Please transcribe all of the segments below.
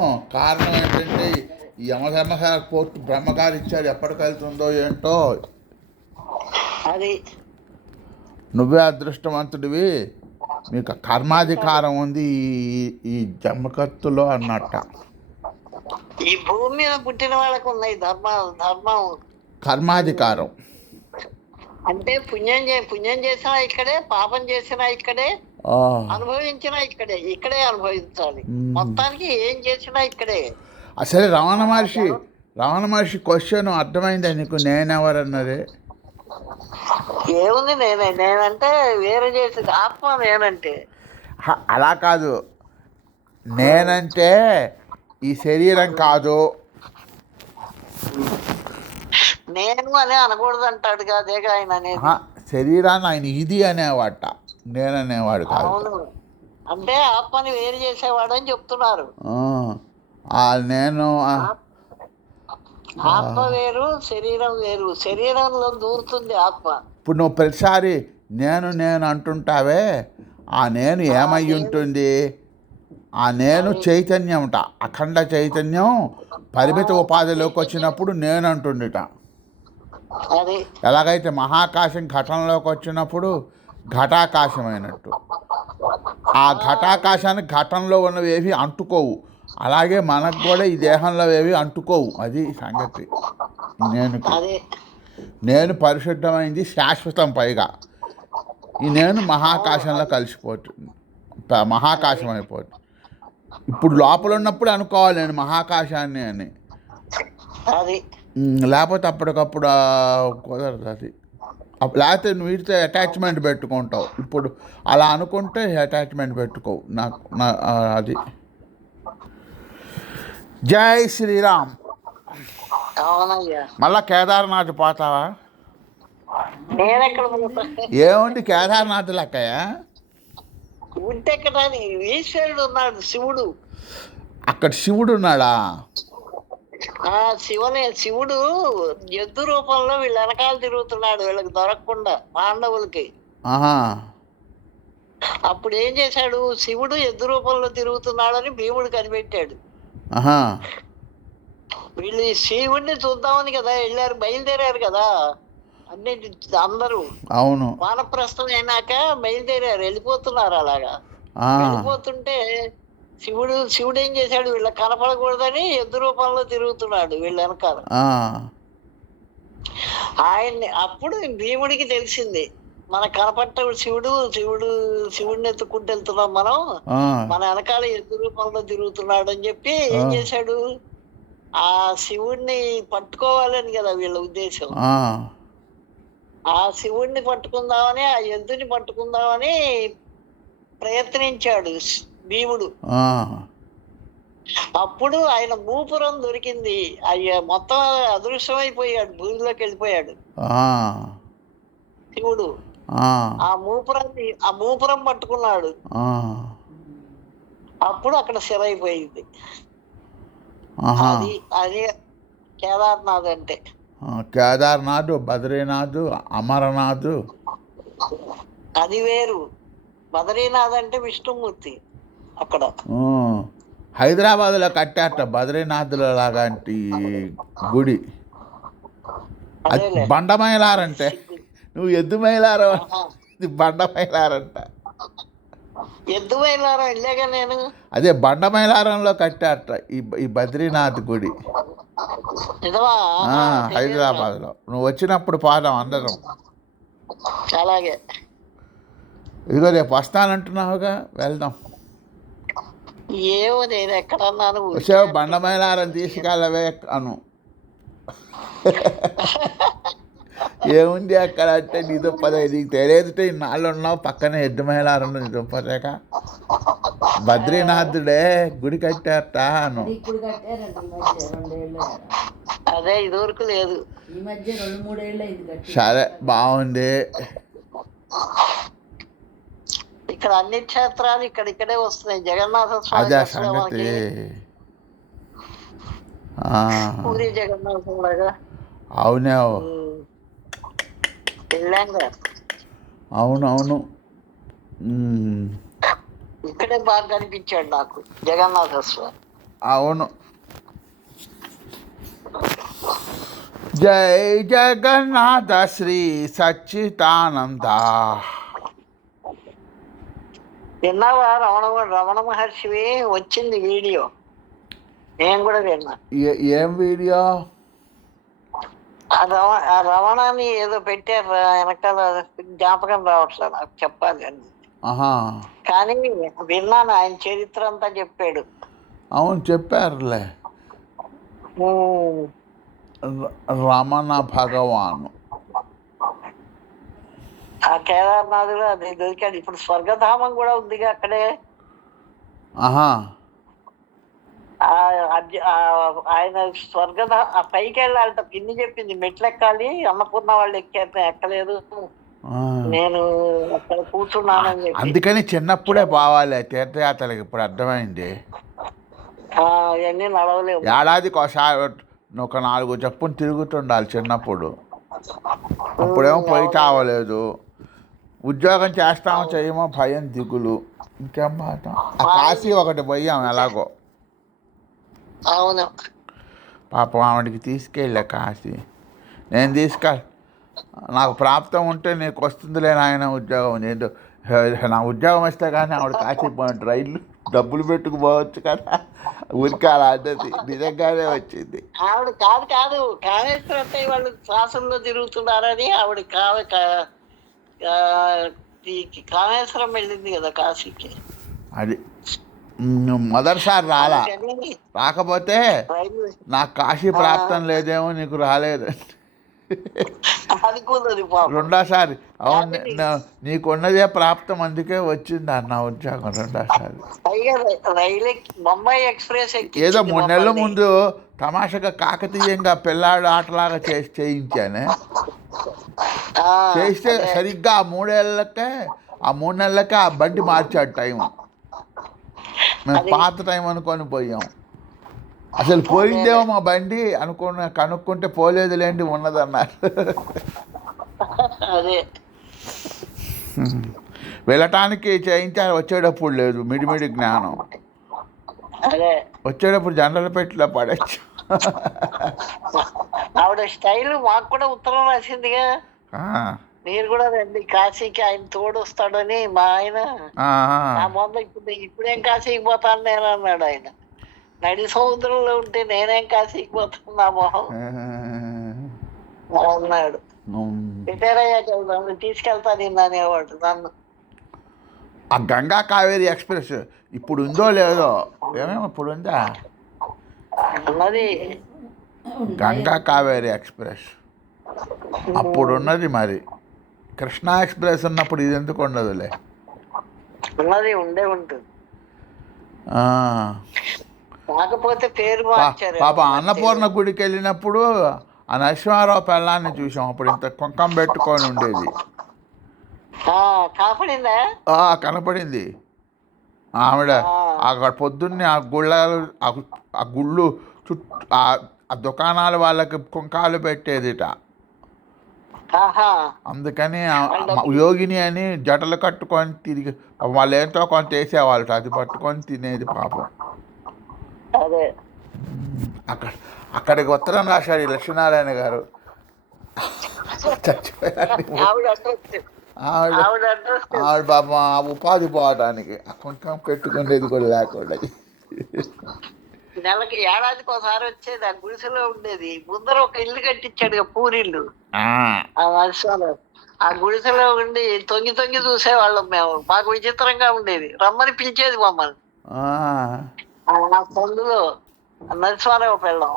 కారణం ఏంటంటే ఈ యమధర్మశాల కోర్టు బ్రహ్మగారు ఇచ్చాడు, ఎప్పటికి వెళ్తుందో ఏంటో. అది నువ్వే అదృష్టవంతుడివి, మీకు కర్మాధికారం ఉంది ఈ జమ్మకత్తులో అన్నట్ట. ఈ భూమి మీద పుట్టిన వాళ్ళకు ఉన్నాయి ధర్మం కర్మాధికారం అంటే పుణ్యం చేసినా ఇక్కడే, పాపం చేసినా ఇక్కడే, అనుభవించినా ఇక్కడే అనుభవించాలి. మొత్తానికి ఏం చేసినా ఇక్కడే. అసలు రమణ మహర్షి క్వశ్చన్ అర్థమైందా నీకు? నేనెవరన్నది ఏముంది? నేనంటే వేరే చేసేది ఆత్మ. నేనంటే అలా కాదు, నేనంటే ఈ శరీరం కాదు. నేను అని అనకూడదు అంటాడు అదేగా ఆయన అనేది. శరీరాన్ని ఆయన ఇది అనేవాట, నేననేవాడు కాదు. అవును, అంటే ఆత్మని వేరు చేసేవాడు అని చెప్తున్నారు. నేను ఆత్మ వేరు, శరీరం వేరు. శరీరంలో దూరుతుంది ఆత్మ. ఇప్పుడు నువ్వు ప్రతిసారి నేను అంటుంటావే, ఆ నేను ఏమై ఉంటుంది? ఆ నేను చైతన్యంట, అఖండ చైతన్యం పరిమిత ఉపాధిలోకి వచ్చినప్పుడు నేను అంటుండిట. ఎలాగైతే మహాకాశం ఘటనలోకి వచ్చినప్పుడు ఘటాకాశమైనట్టు, ఆ ఘటాకాశానికి ఘటనలో ఉన్నవి ఏవి అంటుకోవు. అలాగే మనకు కూడా ఈ దేహంలో ఏవి అంటుకోవు. అది సంగతి. నేను పరిశుద్ధమైంది, శాశ్వతం. పైగా ఈ నేను మహాకాశంలో కలిసిపోతుంది, మహాకాశం అయిపోతుంది. ఇప్పుడు లోపల ఉన్నప్పుడు అనుకోవాలి నేను మహాకాశాన్ని అని, లేకపోతే అప్పటికప్పుడు కుదరదు అది. లేకపోతే నువ్వు వీటితో అటాచ్మెంట్ పెట్టుకుంటావు. ఇప్పుడు అలా అనుకుంటే అటాచ్మెంట్ పెట్టుకోవు. అది. జై శ్రీరామ్. మళ్ళా కేదార్నాథ్ పోతావా? ఏముంది కేదార్నాథ్ లెక్కయా? ఈశ్వరుడు ఉన్నాడు, శివుడు. అక్కడ శివుడు ఉన్నాడా? శివుడు ఎద్దు రూపంలో వీళ్ళ వెనకాల తిరుగుతున్నాడు, వీళ్ళకి దొరకకుండా, పాండవులకి. అప్పుడు ఏం చేశాడు? శివుడు ఎద్దు రూపంలో తిరుగుతున్నాడని భీముడు కనిపెట్టాడు. వీళ్ళు శివుడిని చూద్దామని కదా వెళ్ళారు, బయలుదేరారు కదా అందరూ. అవును, వానప్రస్థం అయినాక బయలుదేరారు, వెళ్ళిపోతున్నారు. అలాగా వెళ్ళిపోతుంటే శివుడు ఏం చేశాడు? వీళ్ళకి కనపడకూడదని ఎద్దు రూపంలో తిరుగుతున్నాడు వీళ్ళ వెనకాల. ఆయన్ని అప్పుడు భీముడికి తెలిసింది, మనకు కనపడ్డ శివుడిని ఎత్తుకుంటూ వెళ్తున్నాం మనం, మన వెనకాల ఎద్దు రూపంలో తిరుగుతున్నాడు అని చెప్పి ఏం చేశాడు? ఆ శివుడిని పట్టుకోవాలని కదా వీళ్ళ ఉద్దేశం. ఆ శివుడిని పట్టుకుందామని, ఆ ఎద్దుని పట్టుకుందామని ప్రయత్నించాడు భీముడు. అప్పుడు ఆయన మూపురం దొరికింది. మొత్తం అదృశ్యమైపోయాడు, భూమిలోకి వెళ్ళిపోయాడు శివుడు. ఆ మూపురం పట్టుకున్నాడు. అప్పుడు అక్కడ శిల అయిపోయింది. అది కేదార్నాథ్ అంటే. కేదార్నాథ్, బద్రీనాథ్, అమరనాథ్ అది వేరు. బద్రీనాథ్ అంటే విష్ణుమూర్తి. అక్కడ హైదరాబాద్లో కట్టారట బద్రీనాథ్లో లాంటి గుడి. బండమైలారంటే నువ్వు ఎద్దు మైలారం, బండమైలారంట. ఎద్దు మైలారం వెళ్ళాగా నేను. అదే బండమైలారంలో కట్టారట ఈ బద్రీనాథ్ గుడి, హైదరాబాద్లో. నువ్వు వచ్చినప్పుడు పాదాం అందరం. అలాగే. ఇదిగో రేపు వస్తానంటున్నావుగా, వెళ్దాం. ఏమో నేను ఎక్కడన్నాను. వచ్చావు బండమైలారం తీసుకెళ్ళవే అను. ఏముంది అక్కడ అంటే నీ దుప్పదే, నీకు తెలియదుటే ఇన్నాళ్ళు ఉన్నావు, పక్కనే ఎద్దు మైలారంలో నీ దుప్పలేక. బద్రీనాథుడే గుడి కట్టారట అను. అదే ఇదివరకు లేదు, సరే బాగుంది. ఇక్కడ అన్ని క్షేత్రాలు ఇక్కడే వస్తున్నాయి. జగన్నాథ అదే సంగతి. పూరి జగన్నాథం లాగా. అవునే, అవునవును. ఇక్కడే బాగా కనిపించాడు నాకు జగన్నాథ స్వామి. అవును. జై జగన్నాథ శ్రీ సచ్చిదానంద. విన్నావా? రమణ మహర్షివి వచ్చింది వీడియో, నేను కూడా విన్నా. ఏం వీడియో? ఆ రమణని ఏదో పెట్టారు వెనకాల, జ్ఞాపకం రావట్లేదు నాకు చెప్పాలి అని. ఆహా, కానీ విన్నాను, ఆయన చరిత్ర అంతా చెప్పాడు. అవును చెప్పారులే. రమణ భగవాను ఆ కేదార్నాథుడు అది దొరికాడు. ఇప్పుడు స్వర్గధామం కూడా ఉందిగా అక్కడే. ఆహా, ఆయన ఆ పైకి వెళ్ళాలట. పిన్ని చెప్పింది మెట్లు ఎక్కాలి, అన్నపూర్ణ వాళ్ళు ఎక్కారు, ఎక్కలేదు, నేను అక్కడ కూర్చున్నానని చెప్పి. అందుకని చిన్నప్పుడే పోవాలి తీర్థయాత్రలకు. ఇప్పుడు అర్థమైంది. అవన్నీ నడవలేవు. ఏడాదికి ఒకసారి ఒక 4 చెప్పులు తిరుగుతుండాలి చిన్నప్పుడు. అప్పుడేమో పోయి చావలేదు. ఉద్యోగం చేస్తామో చేయమో భయం, దిగులు. ఇంకేం మాట. ఆ కాశీ ఒకటి పోయాం ఎలాగో. అవును. పాపం ఆవిడకి తీసుకెళ్ళా కాశీ. నేను నాకు ప్రాప్తం ఉంటే నీకు వస్తుందిలే నాయన ఉద్యోగం. నేను నా ఉద్యోగం వస్తే కానీ ఆవిడ కాశీ పోయినట్టు రైళ్ళు డబ్బులు పెట్టుకుపోవచ్చు కదా. ఊరికి అలా అడ్డది నిజంగానే వచ్చింది. ఆవిడ కాదు కాళేశ్వరం అంటే వాళ్ళు శ్వాసంలో తిరుగుతున్నారని ఆవిడ కాళేశ్వరం వెళ్ళింది కదా కాశీకి. అది మొదటిసారి రాకపోతే నాకు కాశీ ప్రాప్తం లేదేమో, నీకు రాలేదు. రెండోసారి అవును నీకున్నదే ప్రాప్తం, అందుకే వచ్చింది అన్న ఉద్యోగం రెండోసారి. బొంబాయి ఎక్స్ప్రెస్ ఏదో 3 నెలల ముందు తమాషగా కాకతీయంగా పిల్లాడు ఆటలాగా చేయించానే. చేస్తే సరిగ్గా ఆ 3 నెలలకే ఆ బండి మార్చాడు టైం. మేము పాత టైం అనుకొని పోయాం. అసలు పోయిందేమో మా బండి కనుక్కుంటే పోలేదులేండి, ఉన్నదన్నారు. వెళ్ళటానికి చేయించారు, వచ్చేటప్పుడు లేదు. మిడిమిడి జ్ఞానం. వచ్చేటప్పుడు జనరల్ పెట్టిలో పడచ్చు. ఆవిడ స్టైల్ మాకు కూడా ఉత్తరం రాసిందిగా, మీరు కూడా రండి కాశీకి, ఆయన తోడు వస్తాడని. మా ఆయన ఇప్పుడేం కాశీకి పోతాను నేను అన్నాడు. ఆయన నడి సముద్రంలో ఉంటే నేనేం కాశీకి పోతాను, నా మొహం అన్నాడు. రిటైర్ అయ్యాక తీసుకెళ్తా నిన్ను అనేవాడు నన్ను. ఆ గంగా కావేరి ఎక్స్ప్రెస్ ఇప్పుడు ఉందో లేదో, ఏమేమో ఇప్పుడు ఉందా ఉన్నది గంగా కావేరి ఎక్స్ప్రెస్. అప్పుడు ఉన్నది. మరి కృష్ణా ఎక్స్ప్రెస్ ఉన్నప్పుడు ఇది ఎందుకు ఉండదులే. ఉన్నది, ఉండే ఉంటుంది. కాకపోతే పేరు పాప అన్నపూర్ణ గుడికి వెళ్ళినప్పుడు ఆ నరసింహారావు పెళ్ళాన్ని చూసాం. అప్పుడు ఇంత కుంకం పెట్టుకొని ఉండేది. కనపడింది ఆవిడ. అక్కడ పొద్దున్నే ఆ గుళ్ళు చుట్టూ ఆ దుకాణాల వాళ్ళకి కుంకాలు పెట్టేదిట. అందుకని యోగిని అని జటలు కట్టుకొని తిరిగి వాళ్ళు ఏంటో కొంత వేసేవాళ్ళట, అది పట్టుకొని తినేది పాపం. అక్కడికి ఉత్తరం రాశాడు ఈ లక్ష్మీనారాయణ గారు. ఆవిడ పాపం ఆ ఉపాధి పోవటానికి ఆ కుంకం పెట్టుకునేది కూడా లేకుండా. నెలకి ఏడాదికి ఒకసారి వచ్చేది. ఆ గుడిసెలో ఉండేది. ముందర ఒక ఇల్లు కట్టించాడు, పూరిల్లు. ఆ గుడిసెలో ఉండి తొంగి తొంగి చూసేవాళ్ళం మేము. మాకు విచిత్రంగా ఉండేది. రమ్మని పిలిచేది మమ్మల్ని. ఆ పొందులో నరసింహారావు పెళ్ళం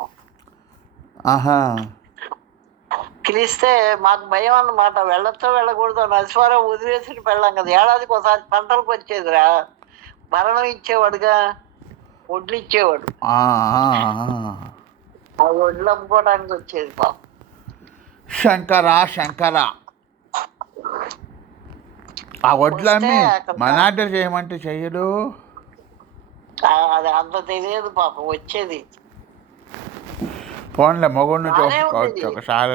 పిలిస్తే మాకు భయం అన్నమాట. వెళ్ళొచ్చో వెళ్ళకూడదు. నరసింహారావు వదిలేసిన పెళ్ళాం కదా. ఏడాదికి ఒకసారి పంటలకు వచ్చేదిరా. మరణం ఇచ్చేవాడుగా, వడ్లు ఇచ్చేవాడు. ఆ వడ్లు అమ్ముకోవడానికి వచ్చేది పాపం. శంకర ఆ వడ్లన్నీ మనాటర్ చేయమంటే చెయ్యడు. అది అంత తెలియదు పాపం. వచ్చేది ఫోన్లో మొగుడిని చూసుకోవచ్చు ఒకసారి.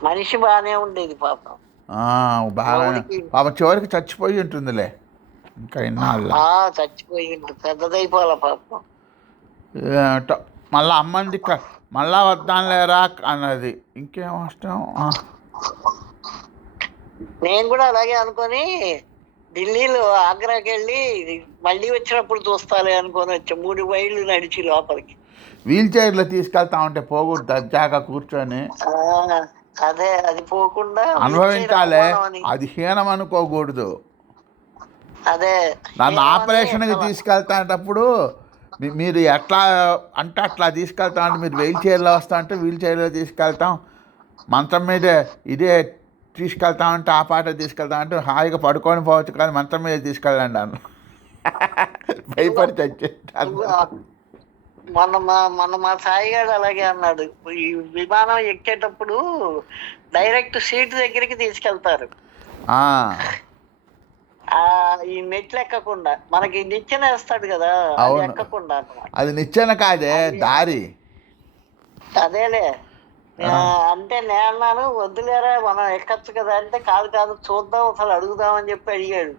మనిషి బాగానే ఉండేది పాపం. బాగా పాపం చివరికి చచ్చిపోయి ఉంటుందిలే. ఇంకా ఇన్నాళ్ళ చచ్చిపోయిండు, పెద్దదైపోవాల పాపం. ఏటో మళ్ళీ అమ్మంది మళ్ళా వద్దాంలేరా అన్నది. ఇంకేం వస్తాం. నేను కూడా అలాగే అనుకొని ఢిల్లీలో ఆగ్రాకి వెళ్ళి మళ్ళీ వచ్చినప్పుడు చూస్తాలే అనుకొని వచ్చా. 3 మైళ్ళు నడిచి లోపలికి. వీల్ చైర్లో తీసుకెళ్తా ఉంటే పోకూడదు, దర్జాగా కూర్చొని అదే అది పోకుండా అనుభవించాలే, అది హీనం అనుకోకూడదు. అదే నన్ను ఆపరేషన్కి తీసుకెళ్తాంటప్పుడు మీరు ఎట్లా అంటే అట్లా తీసుకెళ్తాం అంటే, మీరు వీల్ చైర్లో వస్తా అంటే వీల్ చైర్లో తీసుకెళ్తాం, మంచం మీద ఇదే తీసుకెళ్తామంటే ఆ పాట తీసుకెళ్తామంటే హాయిగా పడుకొని పోవచ్చు, కానీ మంచం మీద తీసుకెళ్ళండి అన్న. భయపడి చచ్చేటాను. మొన్న మా సాయి గారు అలాగే అన్నాడు. ఈ విమానం ఎక్కేటప్పుడు డైరెక్ట్ సీట్ దగ్గరికి తీసుకెళ్తారు, ఈ మెట్లు ఎక్కకుండా. మనకి నిచ్చెన వేస్తాడు కదా, అది ఎక్కకుండా. అది నిచ్చెన కాదే, దారి. అదేలే అంటే నేను అన్నాను, వద్దులేరా మనం ఎక్కచ్చు కదా అంటే, కాదు చూద్దాం అసలు అడుగుదామని చెప్పి అడిగాడు.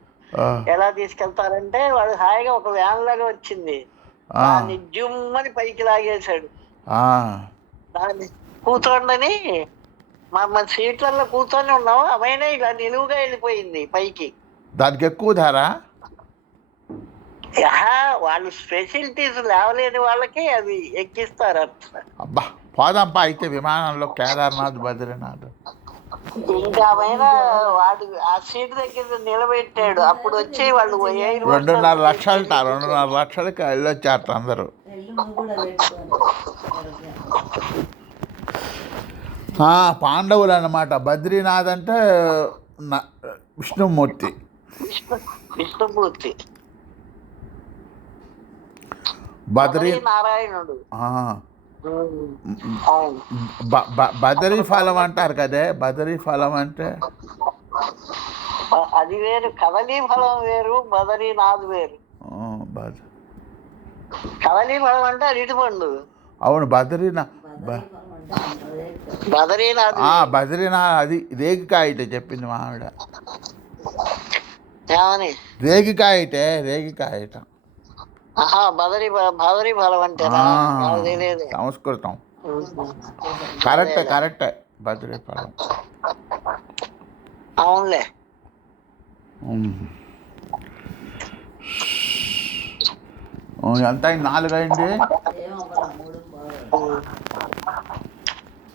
ఎలా తీసుకెళ్తారంటే, వాడు హాయిగా ఒక వ్యాన్ లాగా వచ్చింది, దాన్ని జుమ్మని పైకి లాగేశాడు. దాన్ని కూర్చోండని మన సీట్లలో కూర్చొని ఉన్నాము, అమైనా ఇలా నిలువుగా వెళ్ళిపోయింది పైకి. దానికి ఎక్కువ ధర. వాళ్ళు స్పెషాలిటీస్ లేవలేని వాళ్ళకి అవి ఎక్కిస్తారు. అబ్బా పోదాంపా అయితే విమానంలో కేదార్నాథ్, బద్రీనాథ్. ఇంకా పైన వాడు ఆ సీట్ దగ్గర నిలబెట్టాడు. అప్పుడు వచ్చి వాళ్ళు 2.5 లక్షలట, 2.5 లక్షలకి వెళ్ళొచ్చారట అందరూ. పాండవులు అన్నమాట. బద్రీనాథ్ అంటే విష్ణుమూర్తి. విష్ణుమూర్తి బద్రీ నారాయణుడు. బదరీ ఫలం అంటారు కదే, బదరీ ఫలం అంటే అది వేరు. కదలీ ఫలం వేరు, బదరీనాథ్ వేరు. కదలీ ఫలం అంటే అరటిపండు. అవును, బదరీనాథ్. బద్రీనాథ్ అది రేగికాయటే చెప్పింది మా ఆవిడ. రేగికాయట బదరీ ఫలం అంటే సంస్కృతం. కరెక్టే బదరీ ఫలం. అవునులే. ఎంత 4 అయింది.